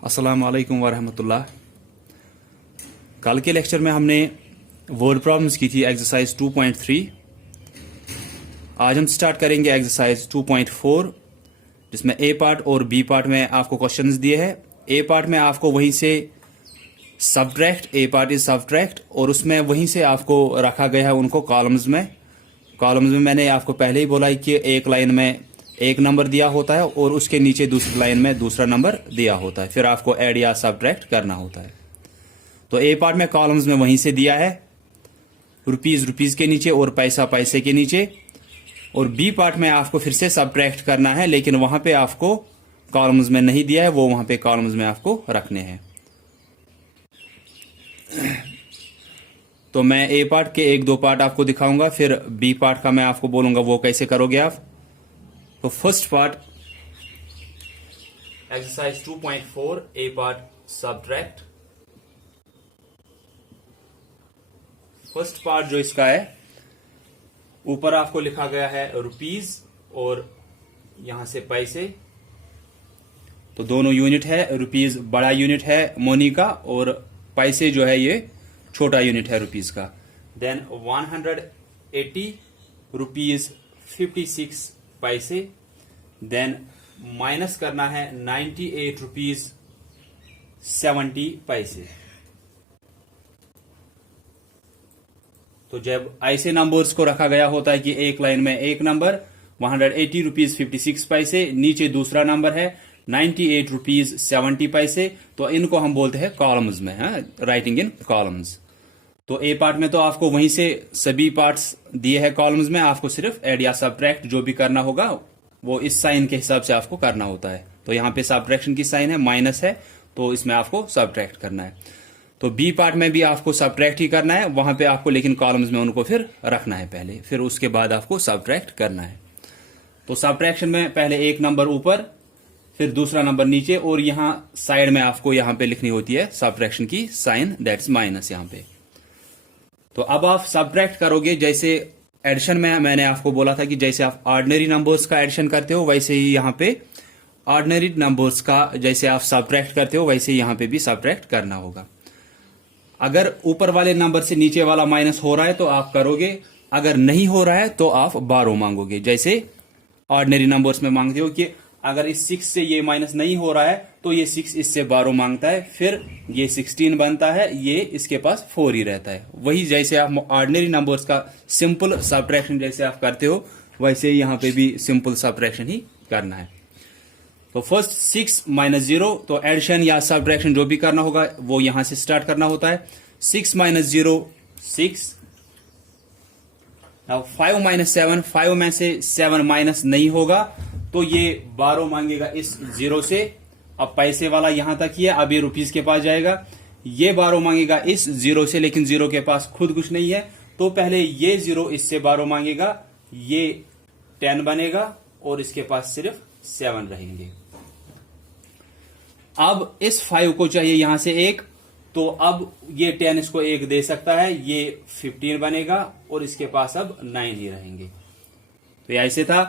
अस्सलाम वालेकुम वरहमतुल्लाह। कल के लेक्चर में हमने वर्ड प्रॉब्लम्स की थी एक्सरसाइज 2.3। आज हम स्टार्ट करेंगे एक्सरसाइज 2.4 जिसमें ए पार्ट और बी पार्ट में आपको क्वेश्चंस दिए हैं। ए पार्ट में आपको वहीं से subtract, A part is subtract, और उसमें वहीं से आपको रखा गया है उनको कॉलम्स में। कॉलम्स में मैंने आपको पहले ही बोला है कि एक लाइन में एक नंबर दिया होता है और उसके नीचे दूसरी लाइन में दूसरा नंबर दिया होता है, फिर आपको ऐड या सब्ट्रैक्ट करना होता है। तो ए पार्ट में कॉलम्स में वहीं से दिया है रुपीज रुपीज के नीचे और पैसा पैसे के नीचे, और बी पार्ट में आपको फिर से सब्ट्रैक्ट करना है, लेकिन वहां पे आपको कॉलम्स में नहीं दिया है, वो वहां पे कॉलम्स में आपको रखने हैं। तो मैं ए पार्ट के एक दो पार्ट आपको दिखाऊंगा, फिर बी पार्ट का मैं आपको बोलूंगा वो कैसे करोगे आप। तो फर्स्ट पार्ट एक्सरसाइज 2.4 ए पार्ट सब्ट्रैक्ट। फर्स्ट पार्ट जो इसका है, ऊपर आपको लिखा गया है रुपीज और यहां से पैसे, तो दोनों यूनिट है। रुपीज बड़ा यूनिट है मनी का और पैसे जो है ये छोटा यूनिट है रुपीज का। देन 180 रुपीज 56 पैसे, देन माइनस करना है 98 रुपीज 70 पैसे। तो जब ऐसे नंबर्स को रखा गया होता है कि एक लाइन में एक नंबर 180 रुपीज 56 पैसे, नीचे दूसरा नंबर है 98 रुपीज 70 पैसे, तो इनको हम बोलते हैं कॉलम्स में, राइटिंग इन कॉलम्स। तो ए पार्ट में तो आपको वहीं से सभी पार्ट्स दिए हैं कॉलम्स में, आपको सिर्फ ऐड या सब्ट्रैक्ट जो भी करना होगा वो इस साइन के हिसाब से आपको करना होता है। तो यहां पे सब्ट्रैक्शन की साइन है, माइनस है, तो इसमें आपको सब्ट्रैक्ट करना है। तो बी पार्ट में भी आपको सब्ट्रैक्ट ही करना है, वहां पे आपको लेकिन कॉलम्स में उनको फिर रखना है पहले, फिर उसके बाद आपको सब्ट्रैक्ट करना है। तो सब्ट्रैक्शन में पहले एक नंबर ऊपर, फिर दूसरा नंबर नीचे, और यहां साइड में आपको यहां पे लिखनी होती है सब्ट्रैक्शन की साइन, दैट्स माइनस यहां पे। तो अब आप सब्ट्रैक्ट करोगे, जैसे एडिशन में मैंने आपको बोला था कि जैसे आप ऑर्डिनरी नंबर्स का एडिशन करते हो, वैसे ही यहां पे ऑर्डिनरी नंबर्स का जैसे आप सब्ट्रैक्ट करते हो वैसे ही यहां पे भी सब्ट्रैक्ट करना होगा। अगर ऊपर वाले नंबर से नीचे वाला माइनस हो रहा है तो आप करोगे, अगर नहीं हो रहा है तो आप बारो मांगोगे। जैसे ऑर्डिनरी नंबर्स में मांगते हो कि अगर इस 6 से ये माइनस नहीं हो रहा है तो ये 6 इससे 12 मांगता है, फिर ये 16 बनता है, ये इसके पास 4 ही रहता है। वही जैसे आप ऑर्डिनरी नंबर्स का सिंपल सब्ट्रैक्शन जैसे आप करते हो वैसे ही यहां पे भी सिंपल सब्ट्रैक्शन ही करना है। तो फर्स्ट 6 माइनस 0, तो एडिशन या सब्ट्रैक्शन जो भी करना होगा वो यहां से स्टार्ट करना होता है। 6 माइनस 0 6, 5 माइनस 7, 5 में से 7 माइनस नहीं होगा तो ये 12 मांगेगा इस 0 से। अब पैसे वाला यहां तक ही है, अब ये रुपीज के पास जाएगा, ये 12 मांगेगा इस 0 से, लेकिन 0 के पास खुद कुछ नहीं है, तो पहले ये 0 इससे 12 मांगेगा, ये 10 बनेगा और इसके पास सिर्फ 7 रहेंगे। अब इस 5 को चाहिए यहां से 1, तो अब ये 10 इसको 1 दे सकता है, ये 15 बनेगा और इसके पास अब 9 ही रहेंगे। तो ये ऐसे था,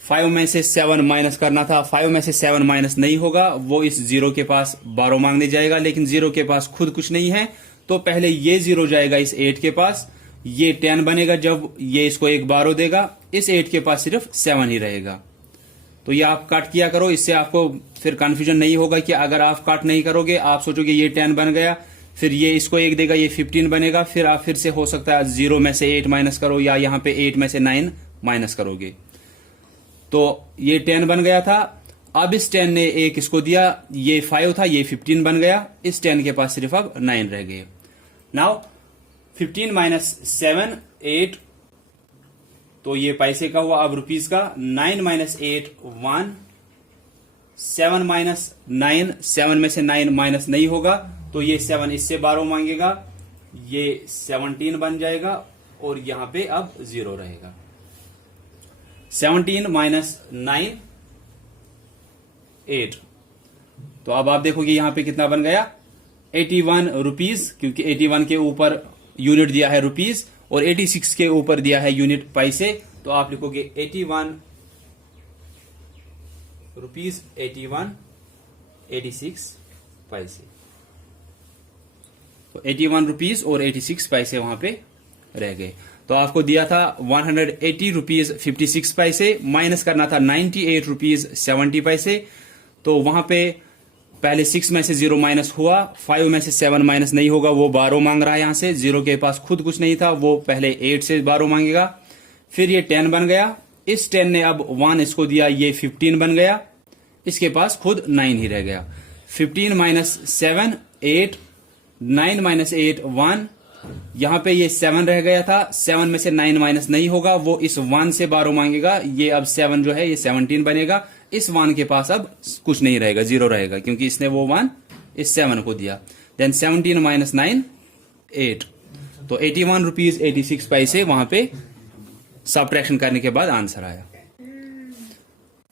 5 में से 7 माइनस करना था, 5 में से 7 माइनस नहीं होगा, वो इस 0 के पास 12 मांगने जाएगा, लेकिन 0 के पास खुद कुछ नहीं है, तो पहले ये 0 जाएगा इस 8 के पास, ये 10 बनेगा जब ये इसको 1 12 देगा, इस 8 के पास सिर्फ 7 ही रहेगा। तो ये आप कट किया करो, इससे आपको फिर कंफ्यूजन नहीं होगा कि अगर आप कट नहीं करोगे आप सोचोगे ये 10 बन गया, फिर ये इसको 1 देगा, ये 15 बनेगा, फिर आप फिर से हो सकता है 0 में से 8 माइनस करो, या यहां पे 8 में से 9 माइनस करोगे। तो ये 10 बन गया था, अब इस 10 ने 1 इसको दिया, ये 5 था, ये 15 बन गया, इस 10 के पास सिर्फ अब 9 रह गए। नाउ 15 माइनस 7 8, तो ये पैसे का हुआ, अब रुपीज का। 9 माइनस 8 1, 7 माइनस 9, 7 में से 9 माइनस नहीं होगा, तो ये 7 इससे 12 मांगेगा, ये 17 बन जाएगा और यहां पे अब 0 रहेगा। 17 माइनस 9 8, तो अब आप देखोगे यहां पे कितना बन गया 81 रुपीज, क्योंकि 81 के ऊपर यूनिट दिया है रुपीज और 86 के ऊपर दिया है यूनिट पैसे, तो आप लिखोगे 81 रुपीज 81 86 पैसे। तो 81 रुपीज और 86 पैसे वहां पे रह गए। तो आपको दिया था 180 रुपीज 56 पैसे, माइनस करना था 98 रुपीज 70 पैसे। तो वहां पे पहले 6 में से 0 माइनस हुआ, 5 में से 7 माइनस नहीं होगा, वो 12 मांग रहा है यहां से। 0 के पास खुद कुछ नहीं था, वो पहले 8 से 12 मांगेगा। फिर ये 10 बन गया, इस 10 ने अब 1 इसको दिया, ये 15 बन गया, इसके पास खुद 9 ही रह गया। 15 माइनस 7 8, 9 माइनस 8 1, यहां पे ये 7 रह गया था, 7 में से 9 माइनस नहीं होगा, वो इस 1 से 12 मांगेगा, ये अब 7 जो है ये 17 बनेगा। इस 1 के पास अब कुछ नहीं रहेगा, 0 रहेगा, क्योंकि इसने वो 1 इस 7 को दिया। देन 17 माइनस 9 8, तो 81 रुपीज 86 पैसे वहां पे सब्ट्रैक्शन करने के बाद आंसर आया।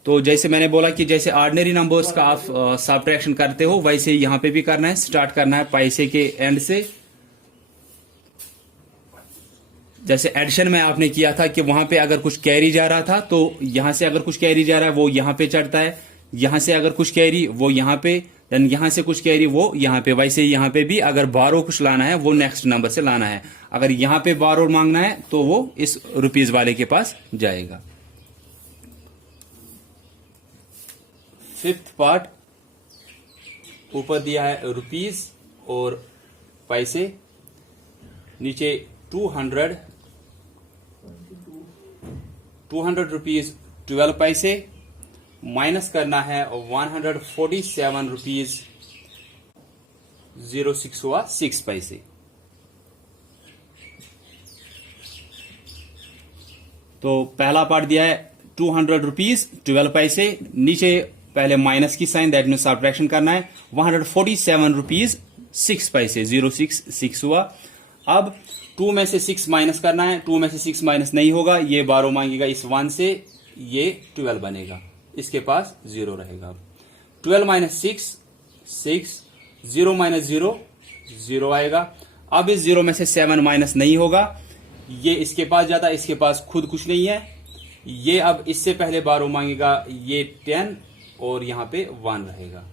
तो जैसे मैंने बोला कि जैसे ऑर्डिनरी नंबर्स का आप सब्ट्रैक्शन करते हो, वैसे यहां पे भी करना है। स्टार्ट करना है पैसे के एंड से। जैसे एडिशन में आपने किया था कि वहां पे अगर कुछ कैरी जा रहा था, तो यहां से अगर कुछ कैरी जा रहा है वो यहां पे चढ़ता है, यहां से अगर कुछ कैरी वो यहां पे, देन यहां से कुछ कैरी वो यहां पे। वैसे यहां पे भी अगर बारो कुछ लाना है वो नेक्स्ट नंबर से लाना है। अगर यहां पे बारो मांगना है तो वो इस रुपीज वाले के पास जाएगा। 5th पार्ट ऊपर दिया है रुपीज और पैसे, नीचे 200 रुपीज 12 पैसे, माइनस करना है 147 रुपीज 06 हुआ 6 पैसे। तो पहला पार्ट दिया है 200 रुपीज 12 पैसे, नीचे पहले माइनस की साइन, दैट मीन सब्ट्रैक्शन करना है। 147 रुपीज 6 पैसे, 066 हुआ। अब 2 में से 6 माइनस करना है, 2 में से 6 माइनस नहीं होगा, ये 12 मांगेगा इस 1 से, ये 12 बनेगा, इसके पास 0 रहेगा। 12 माइनस 6 6, 0 माइनस 0 0 आएगा। अब इस 0 में से 7 माइनस नहीं होगा, ये इसके पास जाता है, इसके पास खुद कुछ नहीं है, ये अब इससे पहले 12 मांगेगा, ये 10 और यहां पे 1 रहेगा।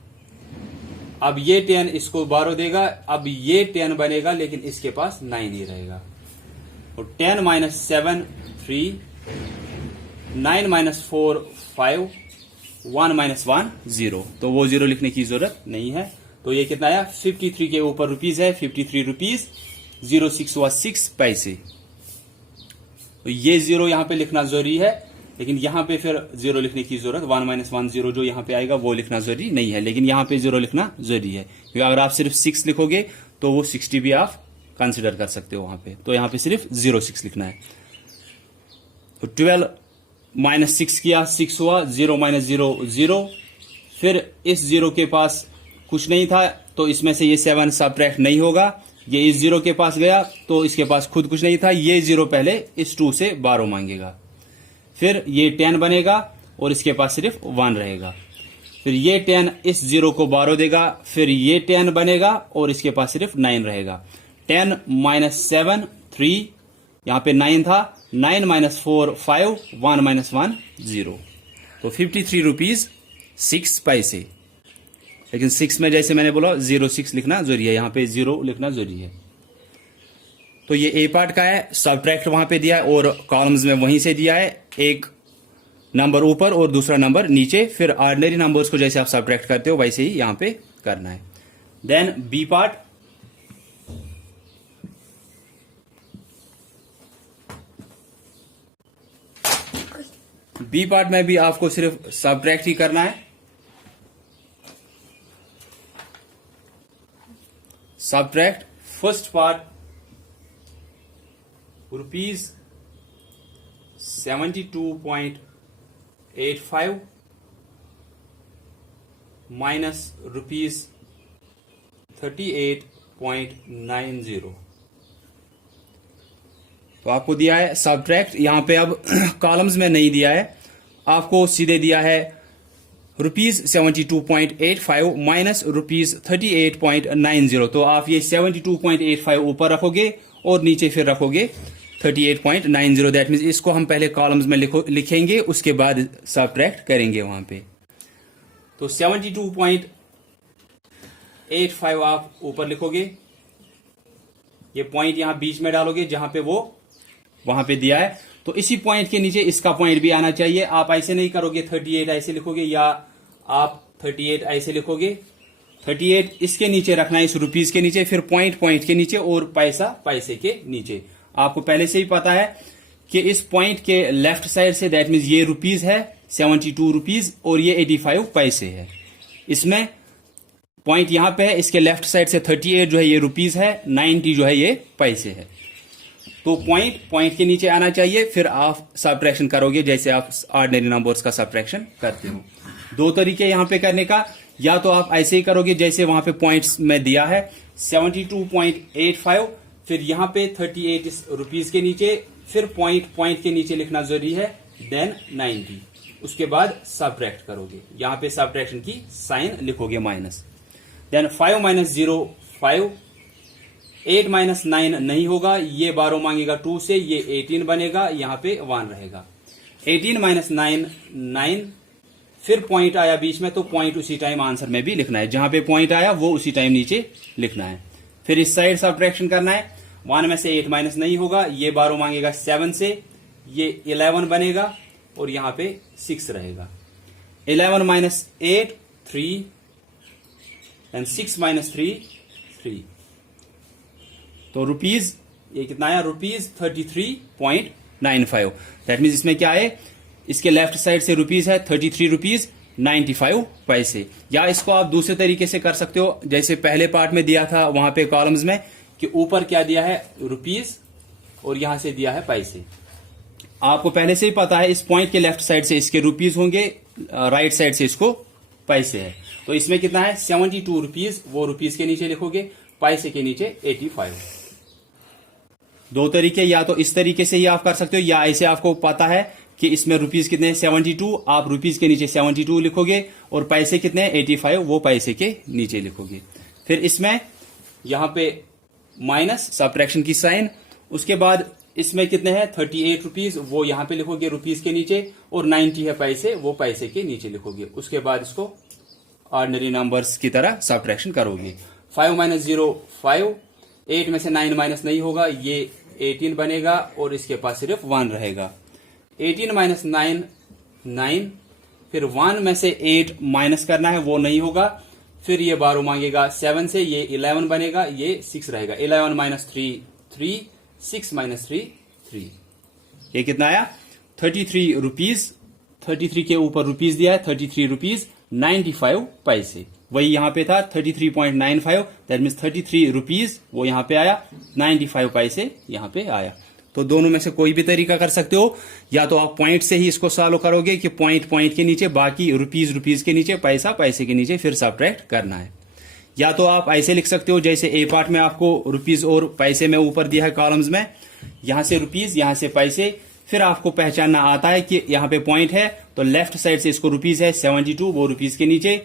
अब ये 10 इसको 12 देगा, अब ये 10 बनेगा, लेकिन इसके पास 9 ही रहेगा। और 10 माइनस 7 3, 9 माइनस 4 5, 1 माइनस 1 0, तो वो 0 लिखने की जरूरत नहीं है। तो ये कितना आया, 53 के ऊपर रुपीज है, 53 रुपीज 06 हुआ 6 पैसे। तो ये 0 यहां पे लिखना जरूरी है, लेकिन यहां पे फिर 0 लिखने की जरूरत, 1 माइनस 1 0 जो यहां पे आएगा वो लिखना जरूरी नहीं है, लेकिन यहां पे 0 लिखना जरूरी है, क्योंकि अगर आप सिर्फ 6 लिखोगे तो वो 60 भी आप कंसिडर कर सकते हो वहां पे। तो यहां पे सिर्फ 06 लिखना है। तो 12 माइनस 6 किया, 6 हुआ, 0 माइनस 0 0, फिर इस 0 के पास कुछ नहीं था, तो इसमें से ये 7 सब्ट्रैक्ट नहीं होगा, ये इस 0 के पास गया तो इसके पास खुद कुछ नहीं था, ये 0 पहले इस 2 से 12 मांगेगा, फिर ये 10 बनेगा और इसके पास सिर्फ 1 रहेगा, फिर ये 10 इस 0 को 12 देगा, फिर ये 10 बनेगा और इसके पास सिर्फ 9 रहेगा। 10 माइनस 7 3, यहां पे 9 था, 9 माइनस 4 5, 1 माइनस 1 0, तो 53 रुपीज 6 पैसे। लेकिन 6 में जैसे मैंने बोला 06 लिखना जरूरी है, यहां पे 0 लिखना जरूरी है। तो ये ए पार्ट का है, सब्ट्रैक्ट वहां पे दिया है और कॉलम्स में वहीं से दिया है, एक नंबर ऊपर और दूसरा नंबर नीचे, फिर ऑर्डिनरी नंबर्स को जैसे आप सब्ट्रैक्ट करते हो वैसे ही यहां पे करना है। Then B part, B part में भी आपको सिर्फ सब्ट्रैक्ट ही करना है। Subtract first part rupees 72.85 minus rupees 38.90, तो आपको दिया है सब्ट्रैक्ट। यहां पे अब कॉलम्स में नहीं दिया है, आपको सीधे दिया है रुपीज 72.85 माइनस रुपीज 38.90, तो आप ये 72.85 ऊपर रखोगे और नीचे फिर रखोगे 38.90, दैट मीन्स इसको हम पहले कॉलम्स में लिखेंगे, उसके बाद सब्ट्रैक्ट करेंगे वहां पे। तो 85 आप ऊपर लिखोगे, ये पॉइंट यहां बीच में डालोगे जहां पे वो वहां पे दिया है। तो इसी पॉइंट के नीचे इसका पॉइंट भी आना चाहिए। आप ऐसे नहीं करोगे 38 ऐसे लिखोगे, या आप 38 ऐसे लिखोगे। 38 इसके नीचे रखना है, इस रुपीज के नीचे, फिर पॉइंट के नीचे, और पैसा पैसे के नीचे। आपको पहले से ही पता है कि इस पॉइंट के left side say that means ये रुपीज है 72 रुपीज, और ये 85 पैसे है। इसमें पॉइंट यहां पे है, इसके लेफ्ट साइड से 38 जो है ये रुपीज है, 90 जो है ये पैसे है। तो पॉइंट के नीचे आना चाहिए, फिर आप सब्ट्रैक्शन करोगे जैसे आप ऑर्डिनरी नंबर्स का सब्ट्रैक्शन करते हो। दो तरीके यहां पे करने का, या तो आप ऐसे ही करोगे जैसे वहां पे पॉइंट्स में दिया है 72.85, फिर यहां पे 38 रुपीज के नीचे, फिर पॉइंट के नीचे लिखना जरूरी है, देन 90, उसके बाद सब्ट्रैक्ट करोगे। यहां पे सब्ट्रैक्शन की साइन लिखोगे माइनस, देन 5 - 0 5, 8 - 9 नहीं होगा, ये 12 मांगेगा 2 से, ये 18 बनेगा, यहां पे 1 रहेगा। 18 - 9 9, फिर पॉइंट आया बीच में, तो पॉइंट उसी टाइम आंसर में भी लिखना है, जहां पे पॉइंट आया वो उसी टाइम नीचे लिखना है। फिर इस साइड सब्ट्रैक्शन करना है, 1 में से 8 माइनस नहीं होगा, ये 12 मांगेगा 7 से, ये 11 बनेगा, और यहां पे 6 रहेगा। 11 - 8 3, एंड 6 - 3 3। तो रुपीज ये कितना आया, रुपीज 33.95। दैट मीन्स इसमें क्या है, इसके लेफ्ट साइड से रुपीज है 33 रुपीज 95 पैसे। या इसको आप दूसरे तरीके से कर सकते हो, जैसे पहले पार्ट में दिया था वहां पे कॉलम्स में कि ऊपर क्या दिया है, रुपीज, और यहां से दिया है पैसे। आपको पहले से ही पता है इस पॉइंट के लेफ्ट साइड से इसके रुपीज होंगे, राइट साइड से इसको पैसे है। तो इसमें कितना है 72 रुपीज, वो रुपीज के नीचे लिखोगे, पैसे के नीचे 85। दो तरीके, या तो इस तरीके से ही आप कर सकते हो, या ऐसे आपको पता है कि इसमें रुपीज कितने हैं 72, आप रुपीज के नीचे 72 लिखोगे, और पैसे कितने हैं 85, वो पैसे के नीचे लिखोगे। फिर इसमें यहां पे माइनस सब्ट्रैक्शन की साइन, उसके बाद इसमें कितने हैं 38 रुपीज, वो यहां पे लिखोगे रुपीज के नीचे, और 90 है पैसे, वो पैसे के नीचे लिखोगे। उसके बाद इसको ऑर्डिनरी नंबर्स की तरह सब्ट्रैक्शन करोगे। 5 - 0 5, 8 में से 9 माइनस नहीं होगा, ये 18 बनेगा, और इसके पास सिर्फ 1 रहेगा। 18 - 9 9, फिर 1 में से 8 माइनस करना है, वो नहीं होगा, फिर ये 12 मांगेगा 7 से, ये 11 बनेगा, ये 6 रहेगा। 11 - 3 3, 6 - 3 3, ये कितना आया 33 रुपीज। 33 के ऊपर रुपीज दिया है, 33 रुपीज 95 पैसे। वही यहां पे था 33.95, दैट मीन्स 33 रुपीज, वो यहां पे आया, 95 पैसे यहां पे आया। तो दोनों में से कोई भी तरीका कर सकते हो, या तो आप पॉइंट से ही इसको सॉल्व करोगे कि पॉइंट के नीचे, बाकी रुपीज के नीचे, पैसा पैसे के नीचे, फिर सब्ट्रैक्ट करना है। या तो आप ऐसे लिख सकते हो, जैसे ए पार्ट में आपको रुपीज और पैसे में ऊपर दिया है कॉलम्स में, यहां से रुपीज, यहां से पैसे, फिर आपको पहचानना आता है कि यहां पे पॉइंट है, तो लेफ्ट साइड से इसको रुपीज है 72, वो रुपीज के नीचे,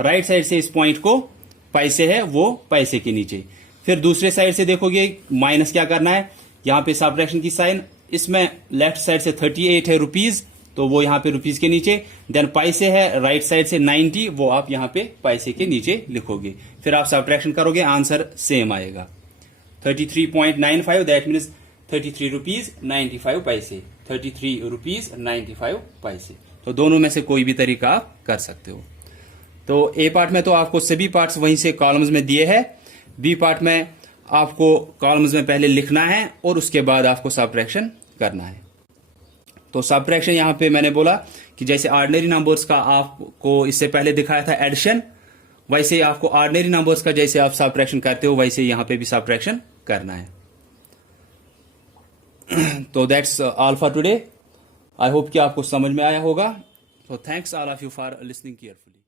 राइट साइड से इस पॉइंट को पैसे है, वो पैसे के नीचे। फिर दूसरे साइड से देखोगे माइनस क्या करना है, यहां पे सब्ट्रैक्शन की साइन, इसमें लेफ्ट साइड से 38 है रुपीज, तो वो यहां पे रुपीज के नीचे, देन पैसे है राइट साइड से 90, वो आप यहां पे पैसे के नीचे लिखोगे। फिर आप सब्ट्रैक्शन करोगे, आंसर सेम आएगा 33.95, दैट मीन्स 33 रुपीज 95 पैसे, 33 रुपीज 95 पैसे। तो दोनों में से कोई भी तरीका आप कर सकते हो। तो ए पार्ट में तो आपको सभी पार्ट्स वहीं से कॉलम्स में दिए हैं, बी पार्ट में आपको कॉलम्स में पहले लिखना है, और उसके बाद आपको सब्ट्रैक्शन करना है। तो सब्ट्रैक्शन यहां पे मैंने बोला कि जैसे ऑर्डिनरी नंबर्स का आपको इससे पहले दिखाया था एडिशन, वैसे ही आपको ऑर्डिनरी नंबर्स का जैसे आप सब्ट्रैक्शन करते हो, वैसे यहां पे भी सब्ट्रैक्शन करना है। तो that's all for today. I hope कि आपको समझ में आया होगा। तो thanks all of you for listening carefully.